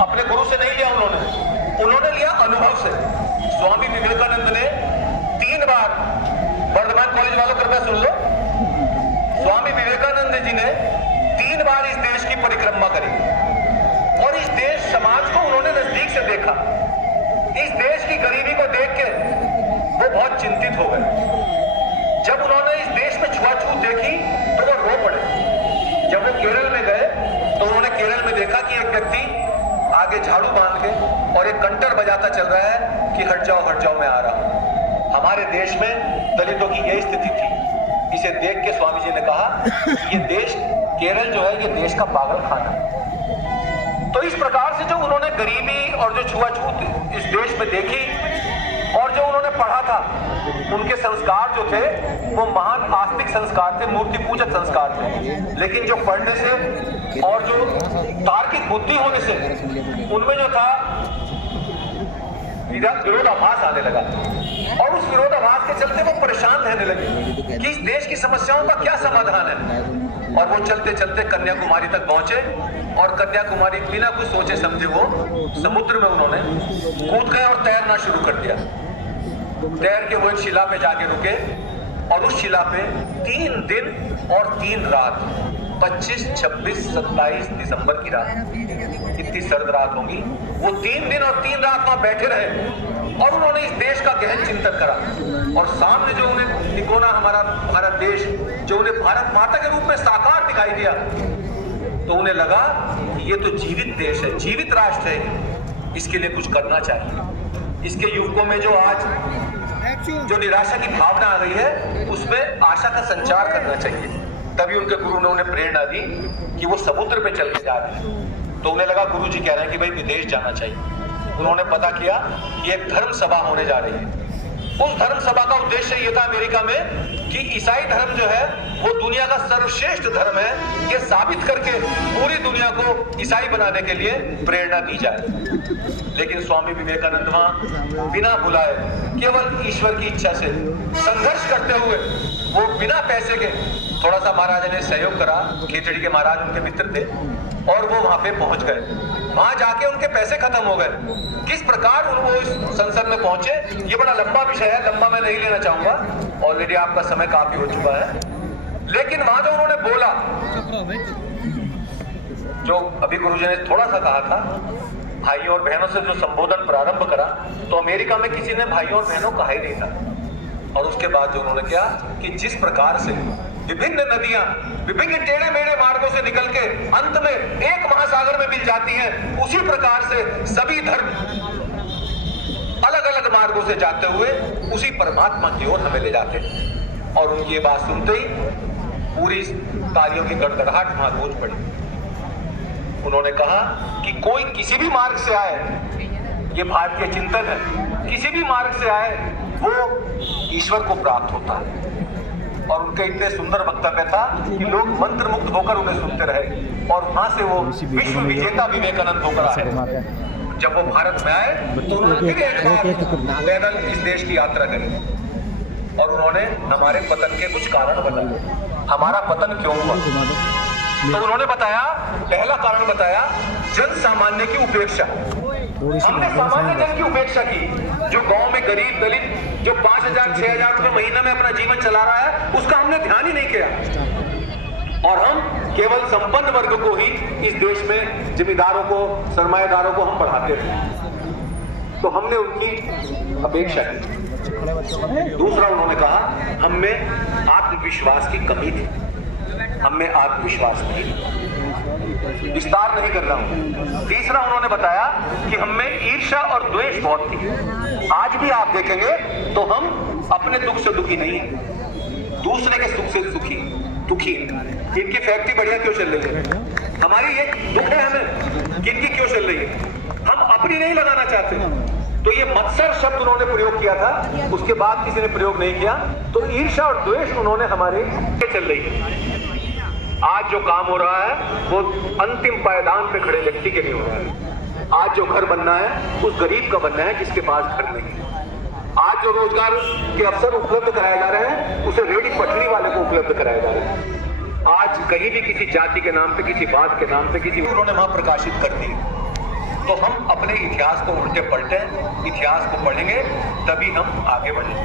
अपने गुरु से नहीं लिया उन्होंने लिया अनुभव से। स्वामी विवेकानंद ने 3 बार, वर्धमान कॉलेज वालों कृपया सुन लो, स्वामी विवेकानंद जी ने 3 बार इस देश की परिक्रमा करी और इस देश समाज को उन्होंने नजदीक से देखा। इस देश की गरीबी को देख के वो बहुत चिंतित हो गए। जब उन्होंने इस देश में छुआछूत देखी तो वो रो पड़े। जब वो केरल में गए तो उन्होंने केरल में देखा कि एक व्यक्ति आगे झाड़ू बांध के और एक कंटर बजाता चल रहा है कि हट जाओ मैं आ रहा हूं। हमारे देश में दलितों की यही स्थिति थी। इसे देख के स्वामी जी ने कहा ये देश, केरल जो है ये देश का पागल खाना है। तो इस प्रकार से जो उन्होंने गरीबी और जो छुआछूत इस देश में देखी और जो उन्होंने पढ़ा था, उनके संस्कार जो थे वो महान आस्तिक संस्कार थे, मूर्ति पूजक संस्कार थे। लेकिन जो पढ़ने से और जो तार्किक बुद्धि होने से उनमें जो था विरोधाभास आने लगा और उस विरोधाभास के चलते वो परेशान रहने लगे कि इस देश की समस्याओं का क्या समाधान है। और वो चलते चलते कन्याकुमारी तक पहुंचे और कन्याकुमारी बिना कुछ सोचे समझे वो समुद्र में उन्होंने कूद गए और तैरना शुरू कर दिया। तैर के वो एक शिला पे जाके रुके और उस शिला पे 3 दिन और 3 रात, 25, 26, 27 दिसंबर की रात, कितनी सर्द रात होगी, वो 3 दिन और 3 रात वहां बैठे रहे और उन्होंने इस देश का गहन चिंतन करा। और सामने जो उन्हें तिकोना हमारा देश जो उन्हें भारत माता के रूप में साकार दिखाई दिया, तो उन्हें लगा कि ये तो जीवित देश है, जीवित राष्ट्र है, इसके लिए कुछ करना चाहिए। इसके युवकों में जो आज जो निराशा की भावना आ गई है उसमें आशा का संचार करना चाहिए। तभी उनके गुरु ने उन्हें प्रेरणा दी कि वो समुद्र पे चल के जा रहे हैं। तो उन्हें लगा गुरु जी कह रहे हैं कि भाई विदेश जाना चाहिए। उन्होंने पता किया कि एक धर्म सभा होने जा रही है। उस धर्म सभा का उद्देश्य ये था अमेरिका में कि ईसाई धर्म जो है वो दुनिया का सर्वश्रेष्ठ धर्म है, ये साबित करके पूरी दुनिया को ईसाई बनाने के लिए प्रेरणा दी जाए। लेकिन स्वामी विवेकानंद वहां बिना बुलाए केवल ईश्वर की इच्छा से संघर्ष करते हुए वो बिना पैसे के, थोड़ा सा महाराजा ने सहयोग करा, खेचड़ी के महाराज उनके मित्र थे और वो वहां पे पहुंच गए। वहां जाके उनके पैसे खत्म हो गए। किस प्रकार वो इस संसद में पहुंचे ये बड़ा लंबा विषय है, लंबा मैं नहीं लेना चाहूंगा, ऑलरेडी आपका समय काफी हो चुका है। लेकिन वहां जो उन्होंने बोला, जो अभी गुरुजी ने थोड़ा सा कहा था, भाइयों और बहनों से जो संबोधन प्रारंभ करा, तो अमेरिका में किसी ने भाइयों और बहनों कहा ही नहीं था। और उसके बाद जो उन्होंने किया कि जिस प्रकार से विभिन्न नदियां विभिन्न टेढ़े मेढ़े मार्गों से निकल के अंत में एक महासागर में मिल जाती हैं, उसी प्रकार से सभी धर्म अलग अलग मार्गों से जाते हुए उसी परमात्मा की ओर हमें ले जाते हैं। और उनकी ये बात सुनते ही पूरी तालियों की गड़गड़ाहट वहां गूंज पड़ी। उन्होंने कहा कि कोई किसी भी मार्ग से आए, ये भारतीय चिंतन है, किसी भी मार्ग से आए वो ईश्वर को प्राप्त होता है। और उनके इतने सुंदर वक्तव्य था कि लोग मंत्र मुग्ध होकर उन्हें सुनते रहे और वहां से वो विश्व विजेता विवेकानंद होकर आए। जब वो भारत में आए तो उन्होंने फिर एक बार पैदल इस देश की यात्रा करी और उन्होंने हमारे पतन के कुछ कारण बताए। हमारा पतन क्यों हुआ? तो उन्होंने बताया, पहला कारण बताया, जन सामान्य की उपेक्षा। हमने सामान्य जन की उपेक्षा की, जो गांव में गरीब दलित जो 5,000 6,000 रुपए महीने में अपना जीवन चला रहा है, उसका हमने ध्यान ही नहीं किया। और हम केवल संपन्न वर्ग को ही इस देश में, जमींदारों को, सरमाएदारों को हम पढ़ाते थे। तो हमने उनकी अपेक्षा की। दूसरा उन्होंने कहा, हम में आत्मविश्वास की कमी थी, हम में आत्मविश्वास नहीं, विस्तार नहीं कर रहा हूं। तीसरा उन्होंने बताया कि हम में ईर्ष्या और द्वेष बहुत थी। आज भी आप देखेंगे तो हम अपने दुख से दुखी नहीं है, दूसरे के सुख से दुखी है। इनकी फैक्ट्री बढ़िया क्यों चल रही है, हमारी ये दुख है हमें कि इनकी क्यों चल रही है, हम अपनी नहीं लगाना चाहते। तो ये मत्सर शब्द उन्होंने प्रयोग किया था, उसके बाद किसी ने प्रयोग नहीं किया। तो ईर्ष्या और द्वेष उन्होंने हमारे चल रही है। आज जो काम हो रहा है वो अंतिम पायदान पे खड़े व्यक्ति के लिए हो रहा है। आज जो घर बनना है उस गरीब का बनना है जिसके पास घर नहीं है। आज जो रोजगार के अवसर उपलब्ध कराए जा रहे हैं उसे रेडी पटरी वाले को उपलब्ध कराए जा रहे हैं। आज कहीं भी किसी जाति के नाम पे, किसी बात के नाम पे, किसी उन्होंने वहां प्रकाशित कर दी। तो हम अपने इतिहास को उल्टे पलटे, इतिहास को पढ़ेंगे, तभी हम आगे बढ़ेंगे।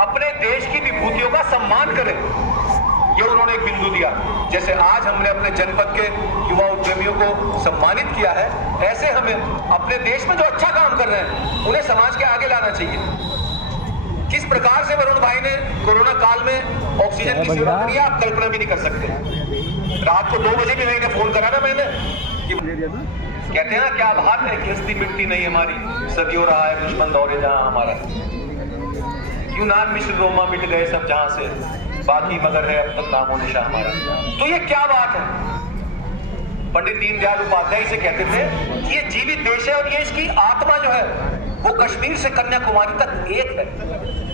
अपने देश की विभूतियों का सम्मान करें, ये उन्होंने एक बिंदु दिया। जैसे आज हमने अपने जनपद के युवा उद्यमियों को सम्मानित किया है, ऐसे हमें अपने देश में जो अच्छा काम कर रहे हैं उन्हें समाज के आगे लाना चाहिए। किस प्रकार से वरुण भाई ने कोरोना काल में ऑक्सीजन की सेवा करी है, आप कल्पना भी नहीं कर सकते। रात को 2 बजे भी मैंने फोन करा ना मैंने कि कहते हैं ना क्या बात है कि हस्ती मिटती नहीं हमारी, सदियों रहा है दुश्मन दौरे जहां हमारा, क्यों नाम मिश्र रोमा मिट गए सब जहां से, बाकी मगर है अब तक नामो निशा हमारा। तो ये क्या बात है। पंडित दीनदयाल उपाध्याय से कहते थे कि ये जीवित देश है और ये इसकी आत्मा जो है वो कश्मीर से कन्याकुमारी तक एक है।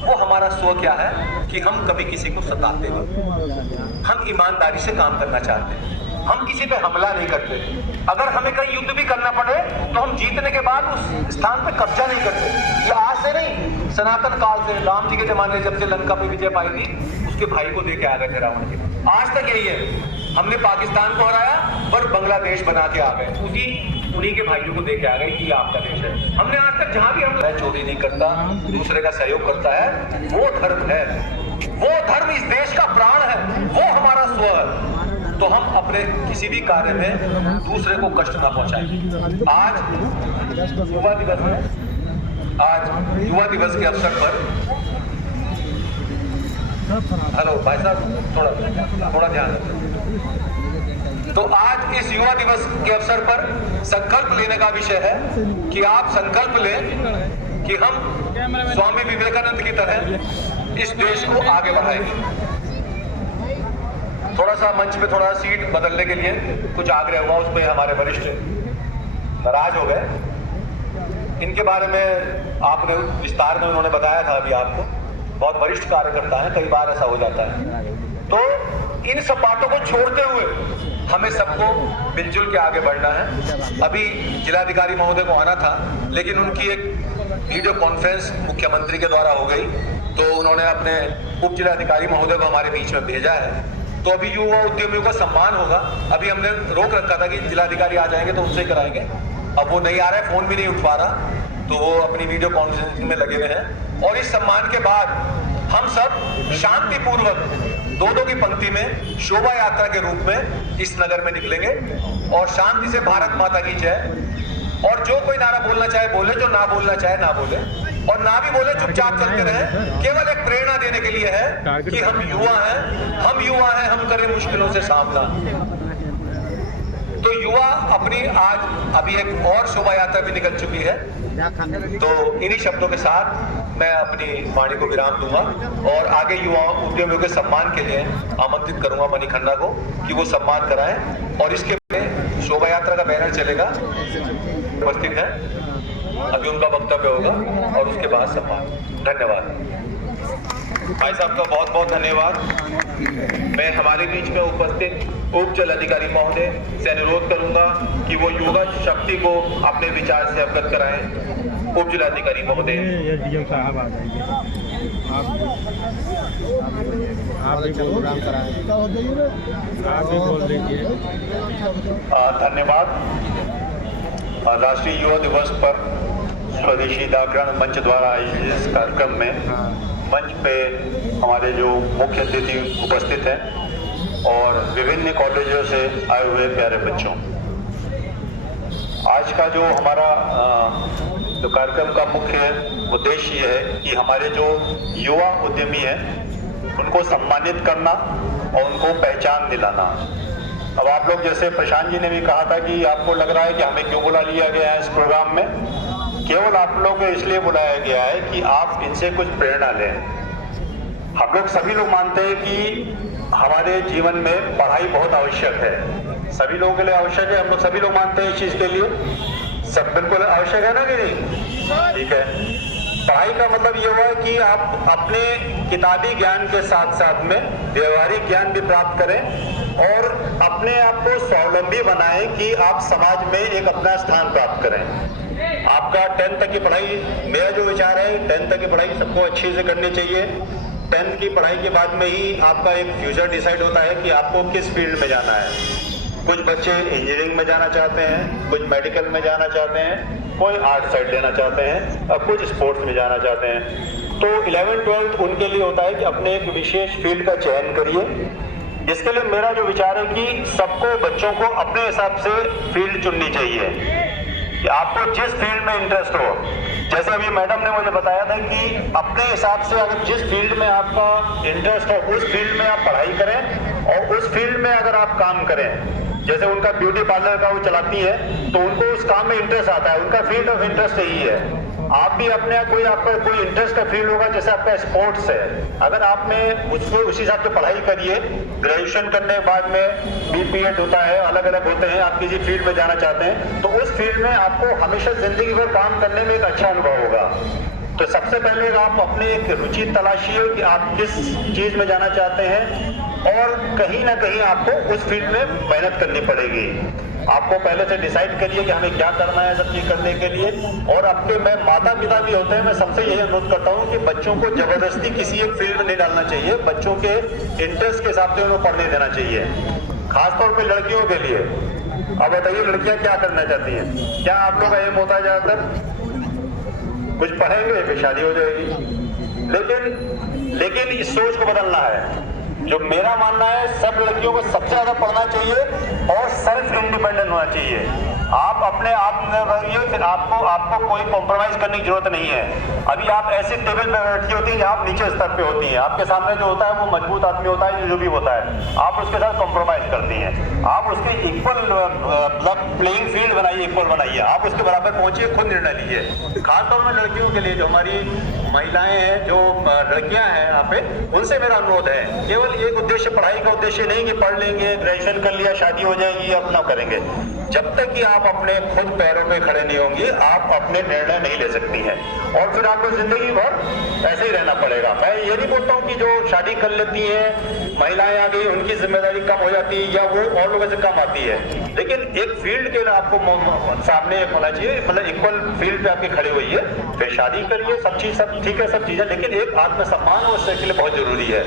वो हमारा स्व क्या है कि हम कभी किसी को सताते नहीं, हम ईमानदारी से काम करना चाहते हैं, हम किसी पे हमला नहीं करते। अगर हमें कहीं युद्ध भी करना पड़े तो हम जीतने के बाद उस स्थान पे कब्जा नहीं करते। ये आज से नहीं, सनातन काल से, राम जी के जमाने जब से लंका पे विजय पाई थी उसके भाई को दे के आ गए थे रावण के, आज तक यही है। हमने पाकिस्तान को हराया पर बांग्लादेश बना के आ गए, उन्हीं के भाइयों को दे के आ गए कि आपका देश है। हमने आज तक जहां भी हम चोरी नहीं करता, दूसरे का सहयोग करता है, वो धर्म है, वो धर्म इस देश का प्राण है, वो हमारा स्व है। तो हम अपने किसी भी कार्य में दूसरे को कष्ट ना पहुंचाएं। आज युवा दिवस है, आज युवा दिवस के अवसर पर, हेलो भाई साहब थोड़ा ध्यान रखें। तो आज इस युवा दिवस के अवसर पर संकल्प लेने का विषय है कि आप संकल्प लें कि हम स्वामी विवेकानंद की तरह इस देश को आगे बढ़ाएंगे। थोड़ा सा मंच पे थोड़ा सीट बदलने के लिए कुछ आग्रह हुआ, उसमें हमारे वरिष्ठ नाराज हो गए। इनके बारे में आपने विस्तार में उन्होंने बताया था अभी आपको, बहुत वरिष्ठ कार्यकर्ता है, कई बार ऐसा हो जाता है। तो इन सब बातों को छोड़ते हुए हमें सबको मिलजुल के आगे बढ़ना है। अभी जिलाधिकारी महोदय को आना था लेकिन उनकी एक वीडियो कॉन्फ्रेंस मुख्यमंत्री के द्वारा हो गई, तो उन्होंने अपने उप जिलाधिकारी महोदय को हमारे बीच में भेजा है। तो अभी युवा उद्यमियों का सम्मान होगा। अभी हमने रोक रखा था कि जिलाधिकारी आ जाएंगे तो उनसे कराएंगे, अब वो नहीं आ रहा है, फोन भी नहीं उठवा रहा, तो वो अपनी वीडियो कॉन्फ्रेंसिंग में लगे हुए हैं। और इस सम्मान के बाद हम सब शांतिपूर्वक 2-2 की पंक्ति में शोभा यात्रा के रूप में इस नगर में निकलेंगे और शांति से भारत माता की जय। और जो कोई नारा बोलना चाहे बोले, जो ना बोलना चाहे ना बोले, और ना भी बोले चुपचाप चलते रहे। केवल एक प्रेरणा देने के लिए है कि हम युवा हैं, हम करें मुश्किलों से सामना। तो युवा अपनी आज अभी एक और शोभा यात्रा भी निकल चुकी है। तो इन्हीं शब्दों के साथ मैं अपनी वाणी को विराम दूंगा और आगे युवा उद्यमियों के सम्मान के लिए आमंत्रित करूंगा मनी खन्ना को कि वो सम्मान कराएं। और इसके शोभा यात्रा का बैनर चलेगा, उपस्थित है, अभी उनका वक्तव्य होगा और उसके बाद सम्मान। धन्यवाद भाई साहब का, बहुत बहुत धन्यवाद। मैं हमारे बीच में उपस्थित उप जल अधिकारी महोदय से अनुरोध करूंगा कि वो युवा शक्ति को अपने विचार से अवगत कराएं। उप जिलाधिकारी महोदय साहब आ जाइए, आप भी बोल दीजिए। धन्यवाद। राष्ट्रीय युवा दिवस पर स्वदेशी डाकग्राम मंच द्वारा आयोजित इस कार्यक्रम में मंच पे हमारे जो मुख्य अतिथि उपस्थित हैं और विभिन्न कॉलेजों से आए हुए प्यारे बच्चों, आज का जो हमारा जो कार्यक्रम का मुख्य उद्देश्य ये है कि हमारे जो युवा उद्यमी हैं उनको सम्मानित करना और उनको पहचान दिलाना। अब आप लोग, जैसे प्रशांत जी ने भी कहा था कि आपको लग रहा है कि हमें क्यों बुला लिया गया है इस प्रोग्राम में, केवल आप लोग को इसलिए बुलाया गया है कि आप इनसे कुछ प्रेरणा लें। हम लोग सभी लोग मानते हैं कि हमारे जीवन में पढ़ाई बहुत आवश्यक है, सभी लोगों के लिए आवश्यक है, हम लोग सभी लोग मानते हैं इस चीज़ के लिए, सब बिल्कुल आवश्यक है ना कि नहीं? ठीक है। पढ़ाई का मतलब ये हुआ है कि आप अपने किताबी ज्ञान के साथ साथ में व्यवहारिक ज्ञान भी प्राप्त करें और अपने आप को स्वावलंबी बनाएं कि आप समाज में एक अपना स्थान प्राप्त करें। आपका 10th तक की पढ़ाई, मेरा जो विचार है 10th तक की पढ़ाई सबको अच्छे से करनी चाहिए। 10th की पढ़ाई के बाद में ही आपका एक फ्यूचर डिसाइड होता है कि आपको किस फील्ड में जाना है। कुछ बच्चे इंजीनियरिंग में जाना चाहते हैं, कुछ मेडिकल में जाना चाहते हैं, कोई आर्ट साइड लेना चाहते हैं और कुछ स्पोर्ट्स में जाना चाहते हैं। तो 11th-12th उनके लिए होता है कि अपने एक विशेष फील्ड का चयन करिए। इसके लिए मेरा जो विचार है कि सबको, बच्चों को अपने हिसाब से फील्ड चुननी चाहिए कि आपको जिस फील्ड में इंटरेस्ट हो। जैसे अभी मैडम ने मुझे बताया था कि अपने हिसाब से अगर जिस फील्ड में आपका इंटरेस्ट हो उस फील्ड में आप पढ़ाई करें और उस फील्ड में अगर आप काम करें। जैसे उनका ब्यूटी पार्लर का वो चलाती है तो उनको उस काम में इंटरेस्ट आता है, उनका फील्ड ऑफ इंटरेस्ट यही है। आप भी अपने आपका कोई इंटरेस्ट का फील्ड होगा, जैसे आपका स्पोर्ट्स है, अगर आप में उसको उसी हिसाब से पढ़ाई करिए। ग्रेजुएशन करने के बाद में BPEd होता है, अलग अलग होते हैं। आप किसी फील्ड में जाना चाहते हैं तो उस फील्ड में आपको हमेशा जिंदगी भर काम करने में एक अच्छा अनुभव होगा। तो सबसे पहले आप अपने एक रुचि तलाशिए कि आप किस चीज में जाना चाहते हैं और कहीं ना कहीं आपको उस फील्ड में मेहनत करनी पड़ेगी। आपको पहले से डिसाइड करिए कि हमें क्या करना है सब चीज करने के लिए। और आपके मैं माता पिता भी होते हैं, मैं सबसे यही अनुरोध करता हूँ कि बच्चों को जबरदस्ती किसी एक फील्ड में नहीं डालना चाहिए। बच्चों के इंटरेस्ट के हिसाब से उन्हें पढ़ने देना चाहिए, खासतौर पर लड़कियों के लिए। अब बताइए लड़कियां क्या करना चाहती हैं? क्या आप लोग का एम होता है ज्यादातर कुछ पढ़ेंगे फिर शादी हो जाएगी। लेकिन इस सोच को बदलना है। जो मेरा मानना है, सब लड़कियों को सबसे ज्यादा पढ़ना चाहिए और सेल्फ इंडिपेंडेंट होना चाहिए। आप अपने आप में रहिए, फिर आपको कोई कॉम्प्रोमाइज करने की जरूरत नहीं है। अभी आप ऐसे टेबल पे बैठी होती हैं, आप नीचे स्तर पे होती हैं, आपके सामने जो होता है वो मजबूत आदमी होता है, जो भी होता है, आप उसके साथ कॉम्प्रोमाइज करती हैं। आप उसके इक्वल प्लेइंग फील्ड बनाइए, इक्वल बनाइए, आप उसके बराबर पहुंचिए, खुद निर्णय लीजिए। खासतौर में लड़कियों के लिए, जो हमारी महिलाएं हैं, जो लड़कियां हैं यहाँ पे, उनसे मेरा अनुरोध है, केवल एक उद्देश्य, पढ़ाई का उद्देश्य नहीं कि पढ़ लेंगे, ग्रेजुएशन कर लिया, शादी हो जाएगी, अपना करेंगे। जब तक कि आप अपने खुद पैरों पे खड़े नहीं होंगे, आप अपने निर्णय नहीं ले सकती हैं और फिर आपको जिंदगी भर ऐसे ही रहना पड़ेगा। मैं ये नहीं बोलता हूँ कि जो शादी कर लेती हैं महिलाएं आ गई, उनकी जिम्मेदारी कम हो जाती है या वो और लोगों से कम आती है, लेकिन एक फील्ड के लिए आपको सामने एक होना चाहिए, मतलब इक्वल फील्ड पे आपके खड़े हुई है, फिर शादी करिए, सब चीज सब ठीक है, सब चीजें, लेकिन एक आत्मसम्मान उसके लिए बहुत जरूरी है।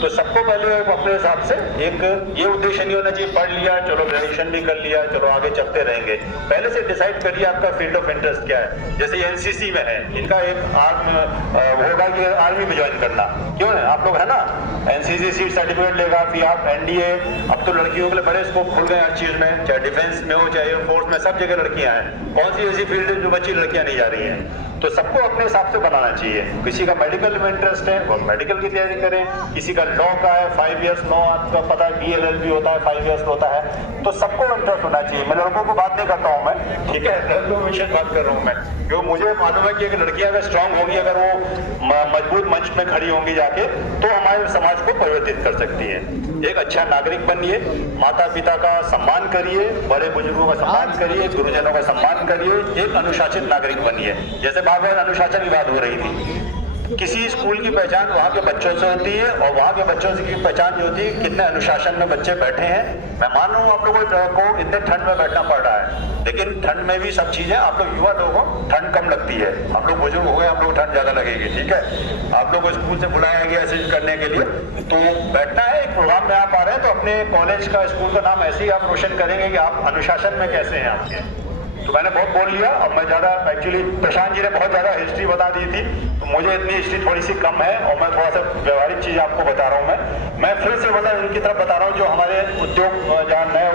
तो सबको पहले अपने हिसाब से एक ये उद्देश्य नहीं होना चाहिए पढ़ लिया चलो ग्रेजुएशन भी कर लिया चलो आगे चलते रहेंगे। पहले से डिसाइड करिए आपका फील्ड ऑफ इंटरेस्ट क्या है। जैसे एनसीसी में है, इनका एक आर्म होगा कि आर्मी में ज्वाइन करना, क्यों है, आप लोग है ना, एनसीसी सीट सर्टिफिकेट लेगा, फिर आप एनडीए, अब तो लड़कियों के लिए बड़े स्कोप खुल गए हर चीज में, चाहे डिफेंस में हो चाहे एयरफोर्स में, सब जगह लड़कियां हैं। कौन सी ऐसी फील्ड है जो बच्ची लड़कियां नहीं जा रही हैं? तो सबको अपने हिसाब से बनाना चाहिए। किसी का मेडिकल में इंटरेस्ट है वो मेडिकल की तैयारी करें, किसी का लॉ का है 5 इयर्स लॉ, आपका पता है BLLB होता है 5 इयर्स होता है, तो सबको इंटरेस्ट होना चाहिए। मैं लड़कों को बात नहीं करता हूँ मैं, ठीक है, लड़कों को विशेष बात कर रहा हूँ मैं, क्योंकि मुझे मालूम है कि अगर लड़कियां अगर स्ट्रांग होंगी, अगर वो मजबूत मंच में खड़ी होंगी जाके, तो हमारे समाज को परिवर्तित कर सकती है। एक अच्छा नागरिक बनिए, माता पिता का सम्मान करिए, बड़े बुजुर्गों का सम्मान करिए, गुरुजनों का सम्मान करिए, एक अनुशासित नागरिक बनिए। जैसे बार अनुशासन की बात हो रही थी, किसी स्कूल की पहचान वहाँ के बच्चों से होती है और वहाँ के बच्चों की पहचान जो होती है कितने अनुशासन में बच्चे बैठे हैं। मैं मान रहा हूँ आप लोगों को इतने ठंड में बैठना पड़ रहा है, लेकिन ठंड में भी सब चीजें, आप लोग युवा लोगों ठंड कम लगती है, हम लोग बुजुर्ग हो गए, हम लोग ठंड ज्यादा लगेगी, ठीक है। आप लोग को स्कूल से बुलाया गया ऐसे करने के लिए, तो बैठना है, एक प्रोग्राम में आप आ रहे हैं, तो अपने कॉलेज का स्कूल का नाम ऐसे ही आप रोशन करेंगे कि आप अनुशासन में कैसे हैं आपके। तो मैंने बहुत बोल लिया, अब मैं ज़्यादा, एक्चुअली प्रशांत जी ने बहुत ज़्यादा हिस्ट्री बता दी थी, तो मुझे इतनी हिस्ट्री थोड़ी सी कम है और मैं थोड़ा सा व्यवहारिक चीज़ आपको बता रहा हूँ। मैं फिर से इनकी तरफ बता रहा हूँ, जो हमारे उद्योग, जहाँ नए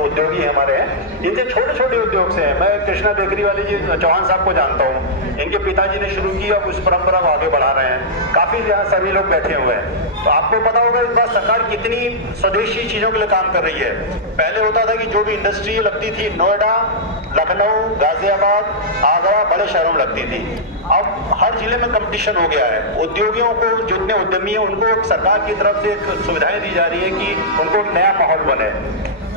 उद्योगी हमारे हैं, इनसे छोटे छोटे उद्योग से हैं। मैं कृष्णा बेकरी वाली जी चौहान साहब को जानता हूँ, इनके पिताजी ने शुरू की, अब उस परंपरा को आगे बढ़ा रहे हैं। काफ़ी यहाँ सभी लोग बैठे हुए हैं, तो आपको पता होगा इस बार सरकार कितनी स्वदेशी चीज़ों के लिए काम कर रही है। पहले होता था कि जो भी इंडस्ट्री लगती थी नोएडा, लखनऊ, गाजियाबाद, आगरा, बड़े शहरों में लगती थी, अब हर जिले में कंपटीशन हो गया है। उद्योगियों को, जितने उद्यमी हैं, उनको सरकार की तरफ से एक सुविधाएं दी जा रही है कि उनको एक नया माहौल बने।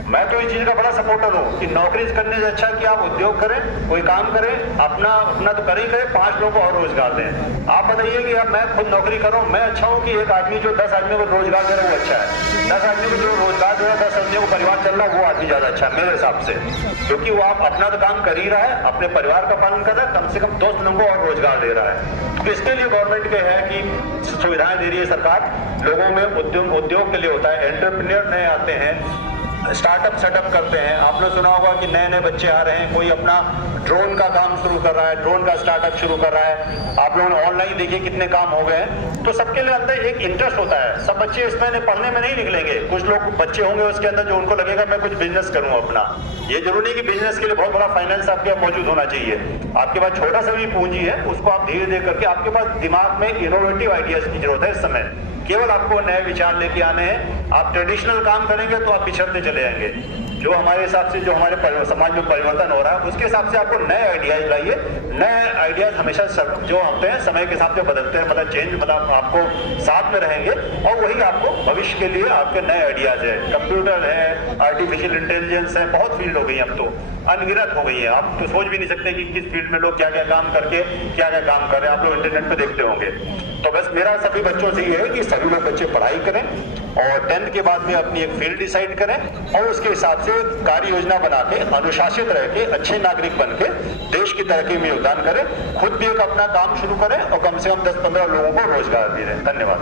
मैं तो इस चीज का बड़ा सपोर्टर हूँ कि नौकरी करने से अच्छा कि आप उद्योग करें, कोई काम करें, अपना तो कर ही करें, 5 लोगों को और रोजगार दें। आप बताइए कि अब मैं खुद नौकरी करूँ, मैं अच्छा हूँ कि एक आदमी जो 10 आदमी को रोजगार दे रहा है वो अच्छा है। 10 आदमी को जो रोजगार दे रहा है, 10 आदमी को परिवार चल रहा है, वो आदमी ज्यादा अच्छा है मेरे हिसाब से, क्योंकि वो आप अपना तो काम कर ही रहा है, अपने परिवार का पालन कर रहा है, कम से कम 2 लोगों को और रोजगार दे रहा है। तो इसके लिए गवर्नमेंट के है कि सुविधाएं दे रही है सरकार लोगों में, उद्योग के लिए होता है, एंटरप्रेन्योर नए आते हैं, स्टार्टअप सेटअप करते हैं। आपने सुना होगा कि नए नए बच्चे आ रहे हैं, कोई अपना ड्रोन का काम शुरू कर रहा है, ड्रोन का स्टार्टअप शुरू कर रहा है। आप लोगों ने ऑनलाइन देखिए कितने काम हो गए हैं। तो सबके लिए अंदर एक इंटरेस्ट होता है। सब बच्चे इसमें पढ़ने में नहीं निकलेंगे। कुछ लोग बच्चे होंगे उसके अंदर जो उनको लगेगा मैं कुछ बिजनेस करूँ अपना। ये जरूरी नहीं कि बिजनेस के लिए बहुत बड़ा फाइनेंस आपके पास मौजूद होना चाहिए। आपके पास छोटा सा भी पूंजी है, उसको आप धीरे धीरे करके, आपके पास दिमाग में इनोवेटिव आइडियाज की जरूरत है इस समय। केवल आपको नए विचार लेके आने हैं। आप ट्रेडिशनल काम करेंगे तो आप पिछड़ते चले जाएंगे। जो हमारे हिसाब से, जो हमारे समाज में परिवर्तन हो रहा है उसके हिसाब से आपको नए आइडियाज लाइए। नए आइडियाज हमेशा जो होते हैं समय के हिसाब से बदलते हैं, मतलब चेंज, मतलब आपको साथ में रहेंगे और वही आपको भविष्य के लिए आपके नए आइडियाज है। कंप्यूटर है, आर्टिफिशियल इंटेलिजेंस है, बहुत फील्ड हो गई है अब तो, अनगिनत हो गई है। आप तो सोच भी नहीं सकते कि किस फील्ड में लोग क्या क्या काम करके क्या क्या काम कर रहे हैं। आप लोग इंटरनेट पे देखते होंगे। तो बस मेरा सभी बच्चों से ये है कि सभी लोग बच्चे पढ़ाई करें और 10th के बाद में अपनी एक फील्ड डिसाइड करें और उसके हिसाब से कार्य योजना बना के, अनुशासित रह के, अच्छे नागरिक बन के देश की तरक्की में योगदान करें। खुद भी एक अपना काम शुरू करें और कम से कम 10-15 लोगों को रोजगार दे दें। धन्यवाद।